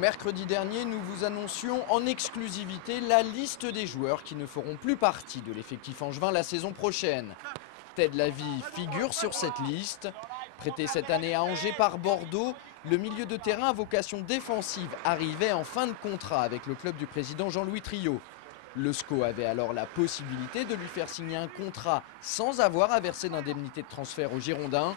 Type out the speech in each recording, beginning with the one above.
Mercredi dernier, nous vous annoncions en exclusivité la liste des joueurs qui ne feront plus partie de l'effectif angevin la saison prochaine. Ted Lavie figure sur cette liste. Prêté cette année à Angers par Bordeaux, le milieu de terrain à vocation défensive arrivait en fin de contrat avec le club du président Jean-Louis Triot. Le SCO avait alors la possibilité de lui faire signer un contrat sans avoir à verser d'indemnité de transfert aux Girondins.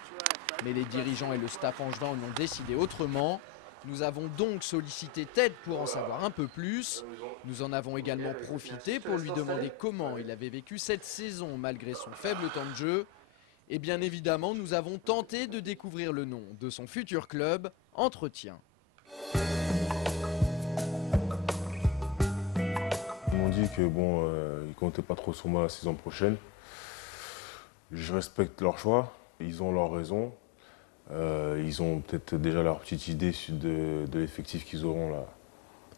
Mais les dirigeants et le staff angevin en ont décidé autrement. Nous avons donc sollicité Ted pour en savoir un peu plus. Nous en avons également profité pour lui demander comment il avait vécu cette saison malgré son faible temps de jeu. Et bien évidemment, nous avons tenté de découvrir le nom de son futur club, Entretien. Ils m'ont dit que bon, ils comptaient pas trop sur moi la saison prochaine. Je respecte leur choix, ils ont leur raison. Ils ont peut-être déjà leur petite idée de l'effectif qu'ils auront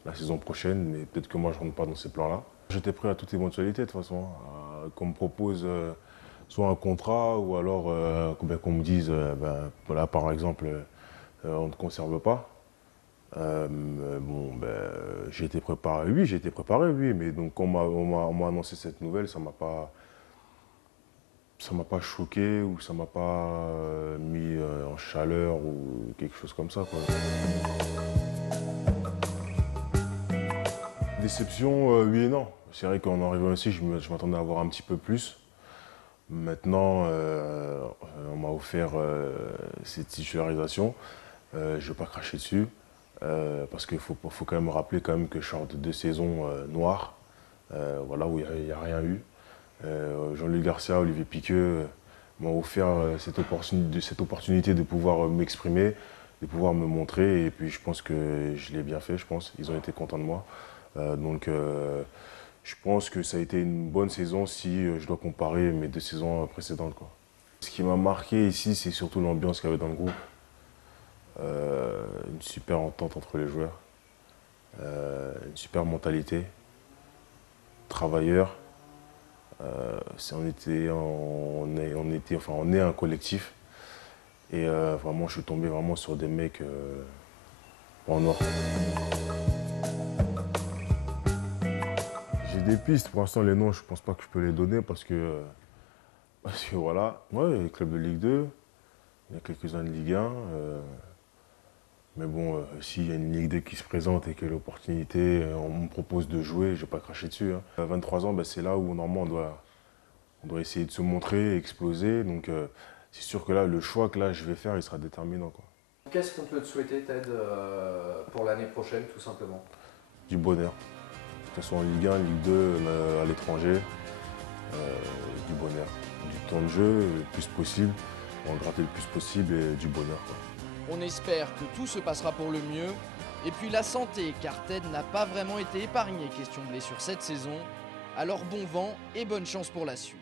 la saison prochaine, mais peut-être que moi je ne rentre pas dans ces plans-là. J'étais prêt à toute éventualité de toute façon, qu'on me propose soit un contrat ou alors qu'on me dise, voilà, par exemple, on ne te conserve pas. J'ai été préparé, oui, mais donc quand on m'a annoncé cette nouvelle, ça m'a pas choqué ou ça m'a pas mis en chaleur ou quelque chose comme ça, quoi. Déception, oui et non. C'est vrai qu'en arrivant ici, je m'attendais à avoir un petit peu plus. Maintenant, on m'a offert cette titularisation. Je ne vais pas cracher dessus. Parce qu'il faut quand même rappeler quand même que je sors de 2 saisons noires, voilà, où il n'y a rien eu. Jean-Louis Garcia, Olivier Piqueux m'ont offert cette opportunité de pouvoir m'exprimer, de pouvoir me montrer, et puis je pense que je l'ai bien fait, je pense. Ils ont été contents de moi. Je pense que ça a été une bonne saison si je dois comparer mes 2 saisons précédentes, quoi. Ce qui m'a marqué ici, c'est surtout l'ambiance qu'il y avait dans le groupe. Une super entente entre les joueurs, une super mentalité, travailleurs. On est un collectif et vraiment je suis tombé vraiment sur des mecs en or. J'ai des pistes, pour l'instant les noms je pense pas que je peux les donner parce que voilà, ouais, les clubs de Ligue 2, il y a quelques-uns de Ligue 1. Mais bon, s'il y a une Ligue 2 qui se présente et que l'opportunité, on me propose de jouer, je ne vais pas cracher dessus, hein. À 23 ans, c'est là où normalement on doit essayer de se montrer, exploser. Donc c'est sûr que là, le choix que là, je vais faire, il sera déterminant, quoi. Qu'est-ce qu'on peut te souhaiter, Ted, pour l'année prochaine, tout simplement? Du bonheur. Que ce soit en Ligue 1, Ligue 2, à l'étranger, du bonheur. Du temps de jeu le plus possible, en gratter le plus possible et du bonheur, quoi. On espère que tout se passera pour le mieux. Et puis la santé, car Ted n'a pas vraiment été épargné question blessure cette saison. Alors bon vent et bonne chance pour la suite.